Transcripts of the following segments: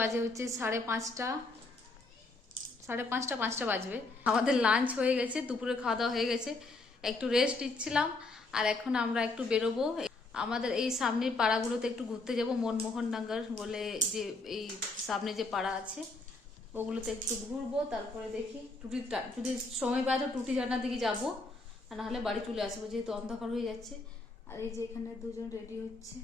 বাজে হচ্ছে 5:30, 5:30 বাজবে। আমাদের লাঞ্চ হয়ে গেছে, দুপুরে খাওয়া দাওয়া হয়ে গেছে, একটু রেস্ট নিচ্ছিলাম। আর এখন আমরা একটু বেরোবো, আমাদের এই সামনের পাড়াগুলোতে একটু ঘুরতে যাব। মনমোহননগর বলে যে এই সামনে যে পাড়া আছে ওগুলোতে একটু ঘুরবো। তারপরে দেখি যদি সময় পাই তো টুটি ঝর্ণার দিকে যাবো, আর নাহলে বাড়ি চলে আসবো, যেহেতু অন্ধকার হয়ে যাচ্ছে। আর এই যে এখানে দুজন রেডি হচ্ছে।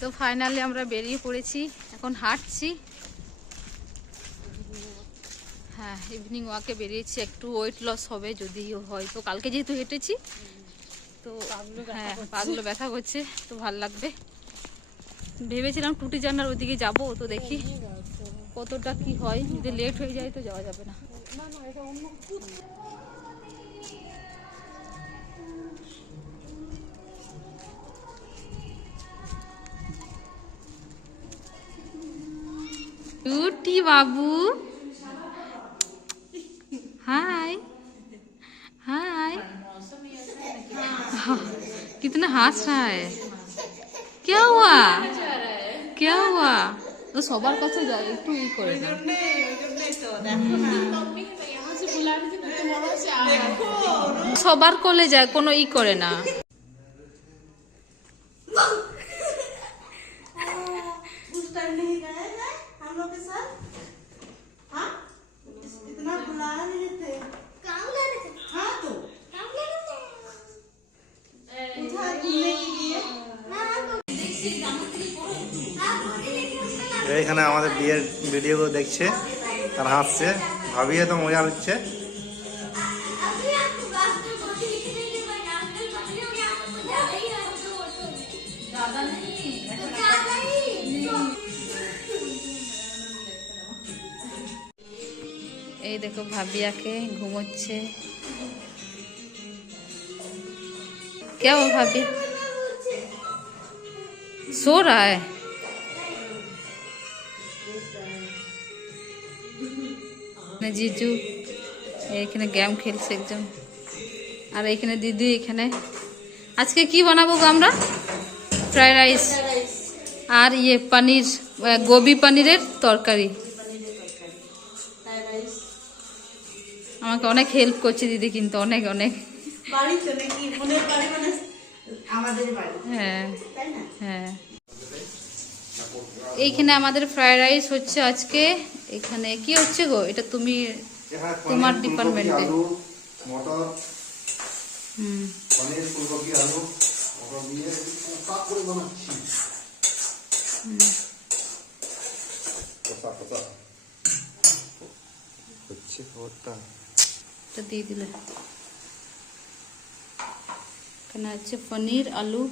তো ফাইনালি আমরা বেরিয়ে পড়েছি, এখন হাঁটছি। হ্যাঁ, ইভিনিং ওয়াকে বেরিয়েছি, একটু ওয়েট লস হবে যদি হয় তো। কালকে যেহেতু হেঁটেছি তো হ্যাঁ পাগুলো ব্যথা করছে, তো ভাল লাগবে। ভেবেছিলাম টুটি জানার ওইদিকে যাবো, তো দেখি কতটা কি হয়। যদি লেট হয়ে যায় তো যাওয়া যাবে না। टूटी बाबू, हाय हाय। कितना हंस रहा है, क्या हुआ क्या हुआ? तो সবার কাছে যায়, একটু ই করে না। সবার কোলে যায়, কোনো ই করে না। এখানে আমাদের বিয়ের ভিডিওগুলো দেখছে আর হাসছে, ভাবিয়ে তো মজা হচ্ছে। এই দেখো ভাবিয়াকে ঘুমোচ্ছে। क्या हुआ भाभी, सो रहा है? জিজু এখানে গেম খেলছে একজন, আর এখানে দিদি। এখানে আজকে কি বানাবো গো আমরা? ফ্রাইড রাইস আর ইয়ে পনির, গোবি পনিরের তরকারি। আমাকে অনেক হেল্প করছে দিদি, কিন্তু অনেক অনেক। হ্যাঁ হ্যাঁ, এইখানে আমাদের ফ্রাইড রাইস হচ্ছে আজকে। এখানে কি হচ্ছে গো? এটা তুমি তোমার ডিপার্টমেন্টে। মটর, পনির, ফুলকপি, আলু ওটা দিয়ে কাট করে বানাচ্ছি। কষা হচ্ছে ওটা, এটা দিয়ে দিলে। এখানে আছে পনির, আলু।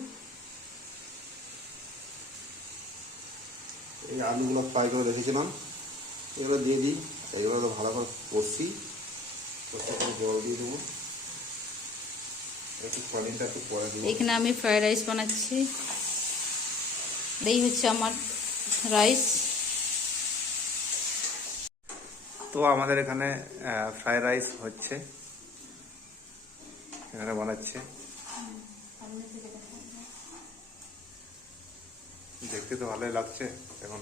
এই আলুগুলো ফ্রাই করে রেখেছিলাম, এগুলো দিয়ে দিই। এগুলো তো ভালো করে কষি, কষে করে জল দিয়ে দেবো। একটু পনিরটা একটু পরে দেবো। এখানে আমি ফ্রাইড রাইস বানাচ্ছি। এই হচ্ছে আমার রাইস। তো আমাদের এখানে ফ্রাইড রাইস হচ্ছে, এখানে বানাচ্ছে। দেখতে তো ভালোই লাগছে, এখন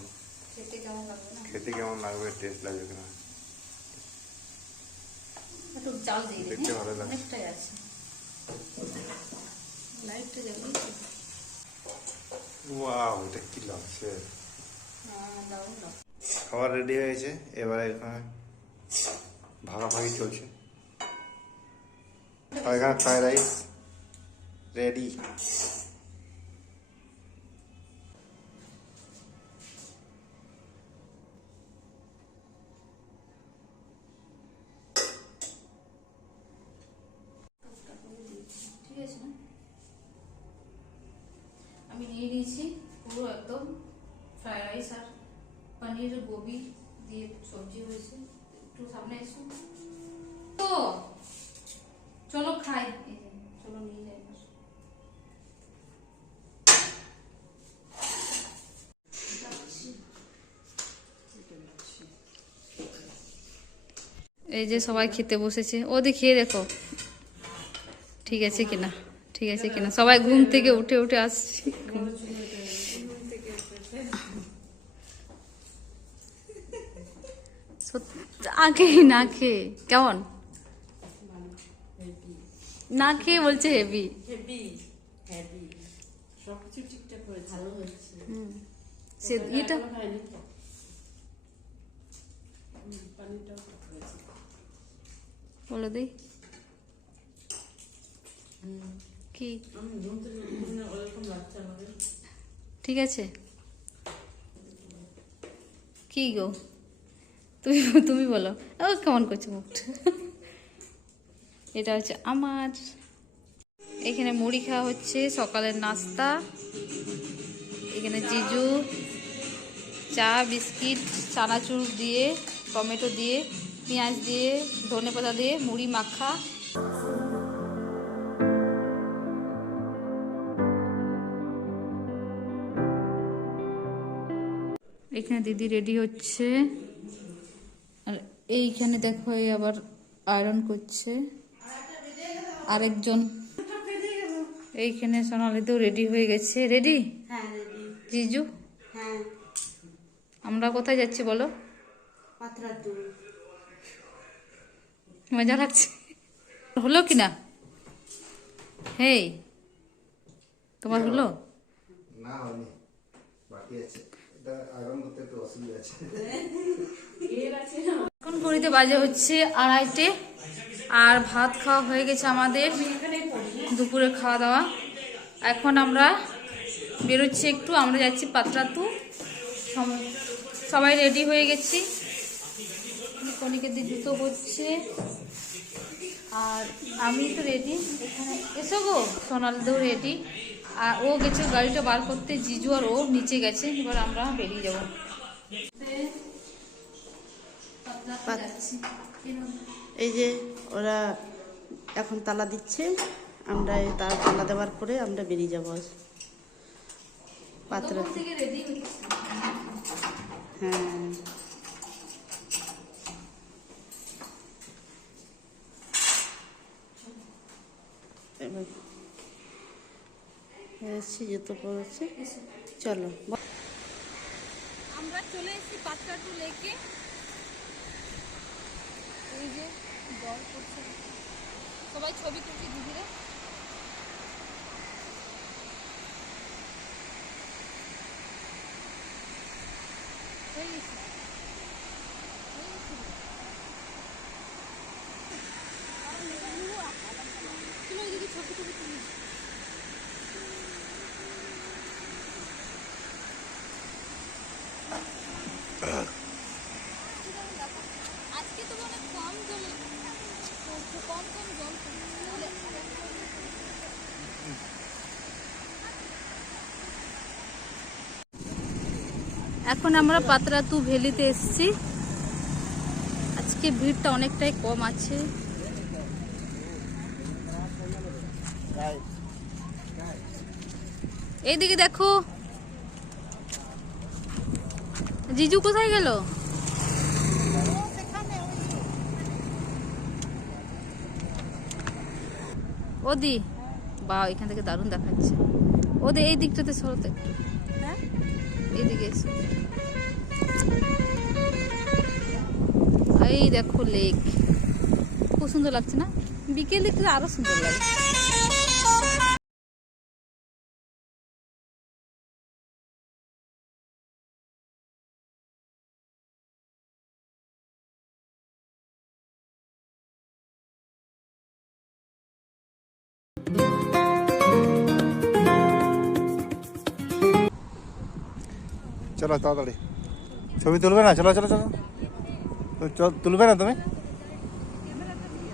খেতে কেমন লাগবে, টেস্ট লাগবে কিনা দেখতে ভালো লাগছে। ওয়াও, এটা কি লাগছে। খাবার রেডি হয়েছে, এবারে এখানে ভাগাভাগি চলছে। আর এখানে ফ্রাইড রাইস রেডি। আমি নিয়ে নিয়েছি পুরো একদম ফ্রাইড রাইস আর পনির গোবি দিয়ে সবজি হয়েছে। একটু সামনে এসো তো, চলো খাই। চলো নিয়ে যাই। এই যে সবাই খেতে বসেছে, ও দেখিয়ে দেখো ঠিক আছে কিনা। ঠিক আছে কিনা, সবাই ঘুম থেকে উঠে উঠে আসছি। আগে না খেয়ে কেমন, না খেয়ে বলছে হেভি। সবকিছু ঠিকঠাক হয়েছে, ভালো হচ্ছে। সে এটা পানিটাও ঠিক হয়েছে। বলে দিই কি আমি ঘুম থেকে ওরকম লাগছে আমাদের। ঠিক আছে কি গো, তুমি তুমি বলো। ও কেমন করছে মুখটা। এটা হচ্ছে আমার, এখানে মুড়ি খাওয়া হচ্ছে, সকালের নাস্তা। এখানে জিজু চা বিস্কিট চানাচুর দিয়ে, টমেটো দিয়ে, পেঁয়াজ দিয়ে, ধনেপাতা দিয়ে মুড়ি মাখা। এখানে দিদি রেডি হচ্ছে, আর এইখানে দেখো এই আবার আয়রন করছে আরেকজন। এইখানে সোনালিতেও রেডি হয়ে গেছে। রেডি হ্যাঁ রেডি। জিজু? হ্যাঁ। আমরা কোথায় যাচ্ছি বলো? পাত্রাতু। মজা লাগছে। হলো কি না? হেই তোমার হলো? না হয়নি, বাকি আছে। এটা আয়রন করতে একটু অসুবিধা আছে। এখন ঘড়িতে বাজে হচ্ছে 2:30, আর ভাত খাওয়া হয়ে গেছে আমাদের, দুপুরে খাওয়া দাওয়া। এখন আমরা বেরোচ্ছি একটু, আমরা যাচ্ছি পাত্রাতু। সবাই রেডি হয়ে গেছি, কনিকের দিয়ে জুতো হচ্ছে, আর আমি তো রেডি। এখানে এসো গো, সোনালিদেও রেডি। আর ও গেছে গাড়িটা বার করতে, জিজু আর ও নিচে গেছে। এবার আমরা বেরিয়ে যাবো। এই যে ওরা এখন তালা দিচ্ছে, আমরা এই তালা দেওয়ার পরে আমরা বেরিয়ে যাবো পাত্রাতু। থেকে রেডি হচ্ছে। হ্যাঁ। এবার এসছি, জুতো পরেছে, চলো। আমরা চলে এসেছি পাত্রাতু লেকে। এই যে জল পড়ছে, সবাই ছবি তুলছি দিদিরে। হয়ে গেছে, হয়ে গেছে। চলো এদিকে ছবি টবি তুলি। আজকে তো অনেক কম জল, কম কম জল পড়ছে। এখন আমরা পাত্রাতু ভ্যালিতে এসেছি। আজকে ভিড়টা অনেকটাই কম আছে। এইদিকে দেখো, জিজু কোথায় গেল? ওদি বা এখান থেকে দারুণ দেখাচ্ছে। ওদের এই দিকটাতে সরতে একটু, এইদিকে এসো। এই দেখো লেক, খুব সুন্দর লাগছে না? বিকেল দিকটা আরো সুন্দর লাগে। চলো তাড়াতাড়ি ছবি তুলবে না? চলো চলো চলো, তুলবে না তুমি?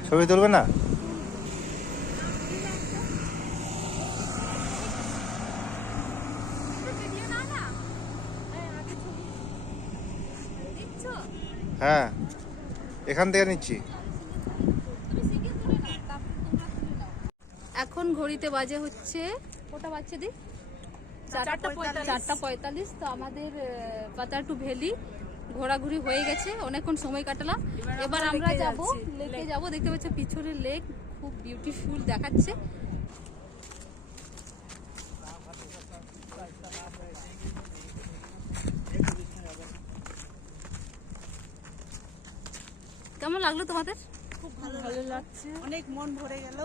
ছবি তুলবে না? হ্যাঁ, এখান থেকে নিচ্ছি। এখন ঘড়িতে বাজে হচ্ছে, কটা বাজছে দি? 4:45। তো আমাদের পাত্রাতু ভ্যালি ঘোরাঘুরি হয়ে গেছে, অনেকক্ষণ সময় কাটালাম। এবার আমরা যাব লেকে, যাব। দেখতে পাচ্ছ পিছনে লেক, খুব বিউটিফুল দেখাচ্ছে। কেমন লাগলো তোমাদের? খুব ভালো লাগছে, অনেক মন ভরে গেল।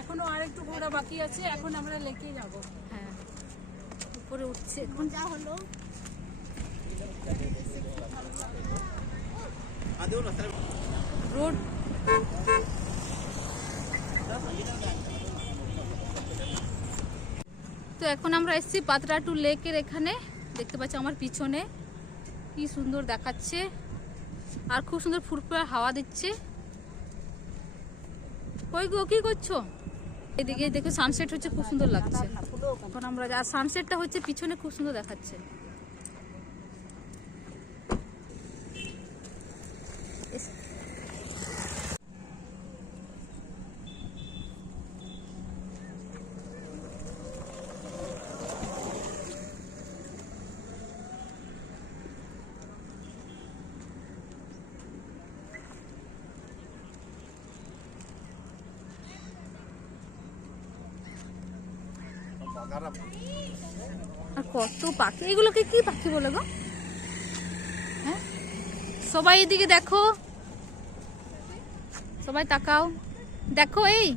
এখনো আর একটু ঘোরা বাকি আছে, এখন আমরা লেকে যাব। হ্যাঁ, উপরে উঠছে মজা হলো। রোড। তো এখন আমরা এসেছি পাতরাটু লেকের এখানে, দেখতে পাচ্ছি আমার পিছনে কি সুন্দর দেখাচ্ছে, আর খুব সুন্দর ফুরফুরে হাওয়া দিচ্ছে। কই গো, কি করছো? এদিকে দেখো সানসেট হচ্ছে, খুব সুন্দর লাগছে। এখন আমরা আর সানসেটটা হচ্ছে পিছনে, খুব সুন্দর দেখাচ্ছে। আর কত পাখি, এগুলোকে কি পাখি বলে গো? হ্যাঁ, সবাই এদিকে দেখো, সবাই তাকাও, দেখো এই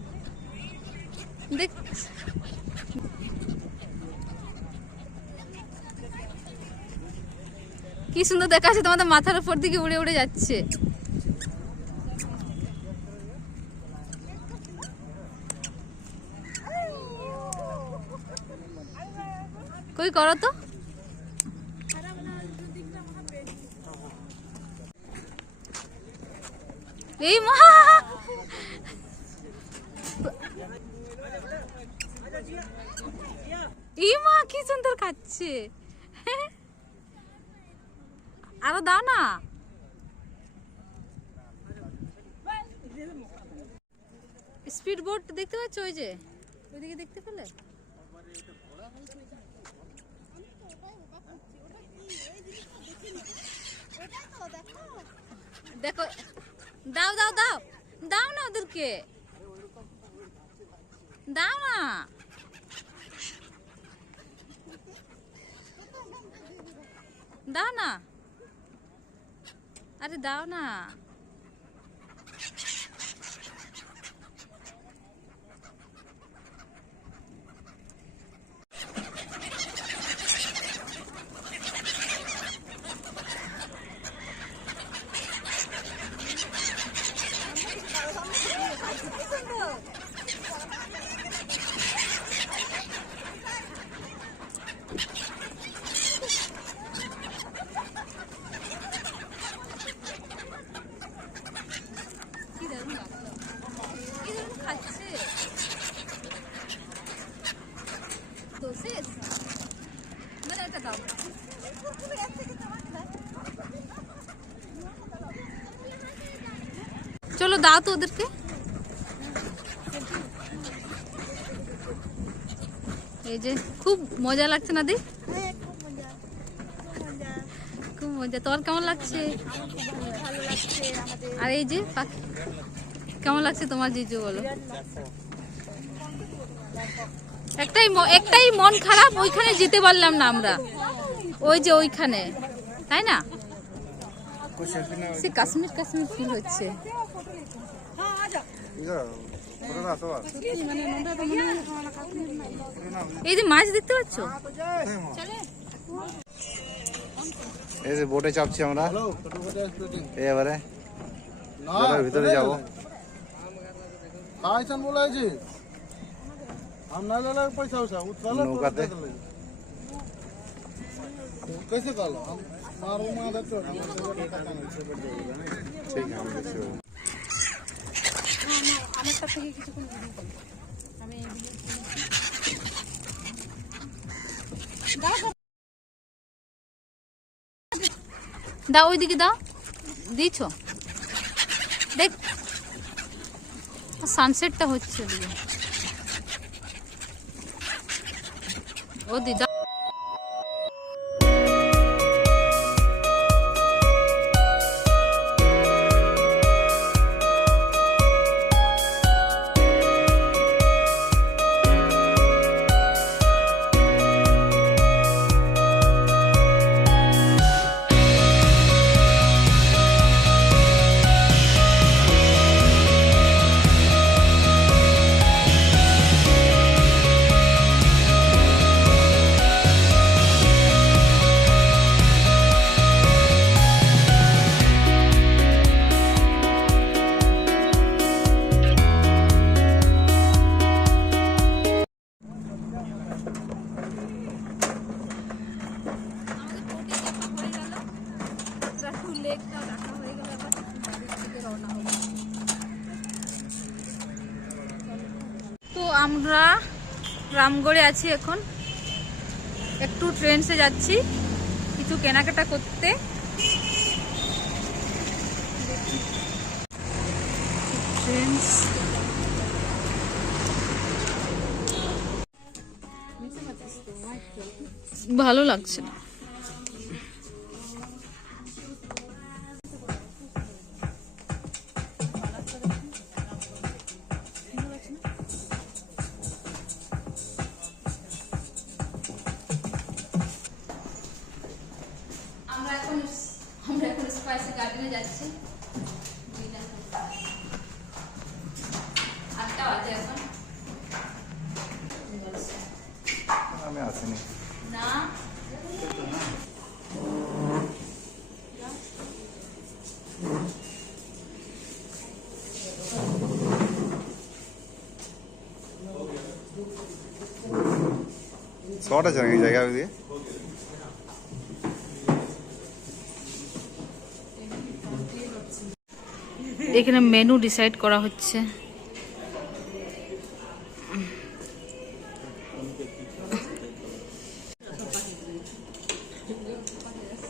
দেখ, কি সুন্দর দেখাচ্ছে, তোমাদের মাথার উপর দিকে উড়ে উড়ে যাচ্ছে। কই করো তো, এই মা, এই মা কি সুন্দর খাচ্ছে। আরো দাও না। স্পিড বোট দেখতে পাচ্ছ, ওই যে ওইদিকে দেখতে পেলে? দেখো, দাও দাও দাও, দাও না ওদেরকে, দাও না। দাও না, আরে দাও না। চলো দাও তো ওদেরকে। এই যে খুব মজা লাগছে না দি? খুব মজা। তোমার কেমন লাগছে? আর এই যে পাখি কেমন লাগছে তোমার জিজু, বলো? একটাই মন খারাপ, ওইখানে যেতে পারলাম না আমরা, ওই যে ওইখানে, তাই না? সে কাশ্মীর কাশ্মীর ফিল হচ্ছে। এই যে মাছ দেখতে পাচ্ছ, এই যে বোটে চাপছি আমরা, এবারে জলের ভিতরে যাবো। নৌকাতে দাও, ওইদিকে দাও, দিছ দেখ, সানসেটটা হচ্ছে ও দিদা। আমরা রামগড়ে আছি এখন, একটু ট্রেন্সে যাচ্ছি কিছু কেনাকাটা করতে। ট্রেন্স ভালো লাগছে না। আমরা এখন স্পাইসি গার্ডেনে যাচ্ছি। 8টা বাজে এখন। আমি আসিনি। না শর্ট আছে নাকি জায়গা দিয়ে? এখানে মেনু ডিসাইড করা হচ্ছে।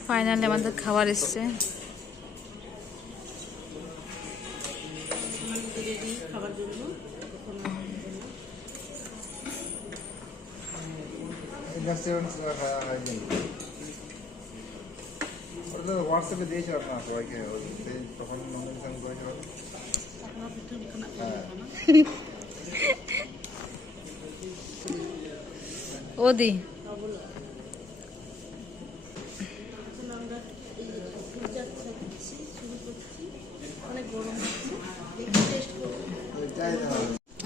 ফাইনালি আমাদের খাবার এসছে। খাবার জন্য হোয়াটসঅ্যাপে দিয়েছিল আপনার সবাইকে, তখন নমিনেশন করেছিল। ওদি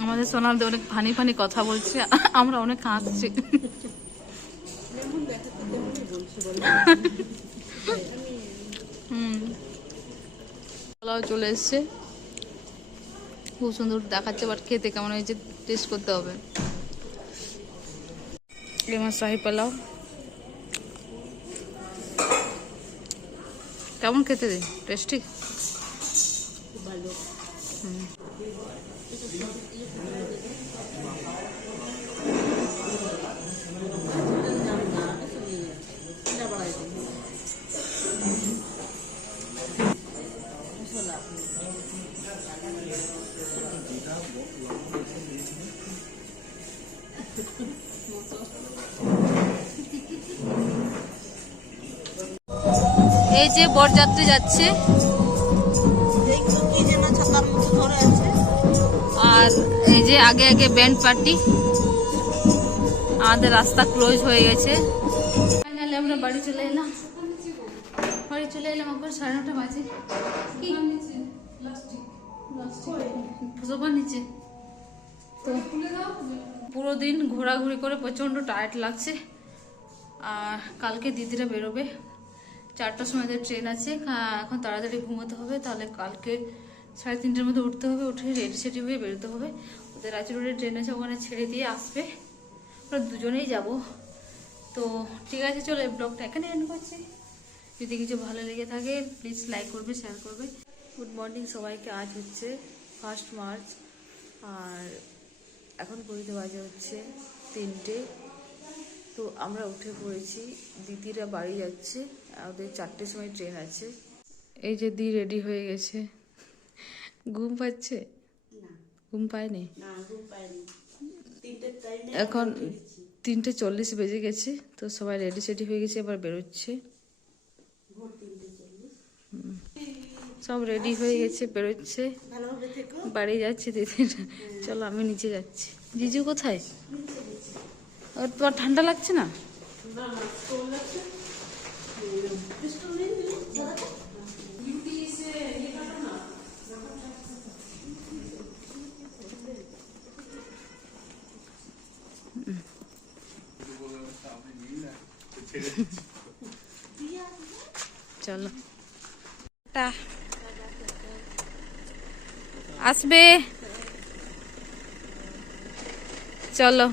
আমাদের সোনালদি অনেক ফানি ফানি কথা বলছে, আমরা অনেক হাসছি। পোলাও চলে এসছে, খুব সুন্দর দেখাচ্ছে, বাট খেতে কেমন হয়েছে টেস্ট করতে হবে। আমার শাহি পোলাও কেমন খেতে দে, টেস্টি। এই যে বরযাত্রী যাচ্ছে, আর এই যে আগে আগে ব্যান্ড পার্টি। আমাদের রাস্তা ক্লোজ হয়ে গেছে। ফাইনালি আমরা বাড়ি চলে এলাম। এখন 9:30 বাজে। কি সোফার নিচে তো পুরো দিন ঘোরাঘুরি করে প্রচন্ড টায়ার্ড লাগছে। আর কালকে দিদিরা বেরোবে, 4টার সময় ট্রেন আছে। এখন তাড়াতাড়ি ঘুমোতে হবে, তাহলে কালকে 3:30টার মধ্যে উঠতে হবে, উঠে রেডি সেডি হয়ে বেরোতে হবে। ওদের রাঁচি রোডের ট্রেন আছে, ওখানে ছেড়ে দিয়ে আসবে, আমরা দুজনেই যাব। তো ঠিক আছে, চলো এই ব্লগটা এখানে এন্ড করছি। যদি কিছু ভালো লেগে থাকে প্লিজ লাইক করবে, শেয়ার করবে। গুড মর্নিং সবাইকে। আজ হচ্ছে 1 মার্চ, আর এখন ঘড়িতে বাজে হচ্ছে 3টে। তো আমরা উঠে পড়েছি, দিদিরা বাড়ি যাচ্ছে, ওদের 4টের সময় ট্রেন আছে। এই যে দি রেডি হয়ে গেছে। ঘুম পাচ্ছে? ঘুম পায়নি এখন। 3:40 বেজে গেছে, তো সবাই রেডি সেডি হয়ে গেছে, এবার বেরোচ্ছে। সব রেডি হয়ে গেছে, বেরোচ্ছে, বাড়ি যাচ্ছে দিদিরা। চলো আমি নিচে যাচ্ছি। জিজু কোথায়? আর তোমার ঠান্ডা লাগছে না? চলো আসবে, চলো।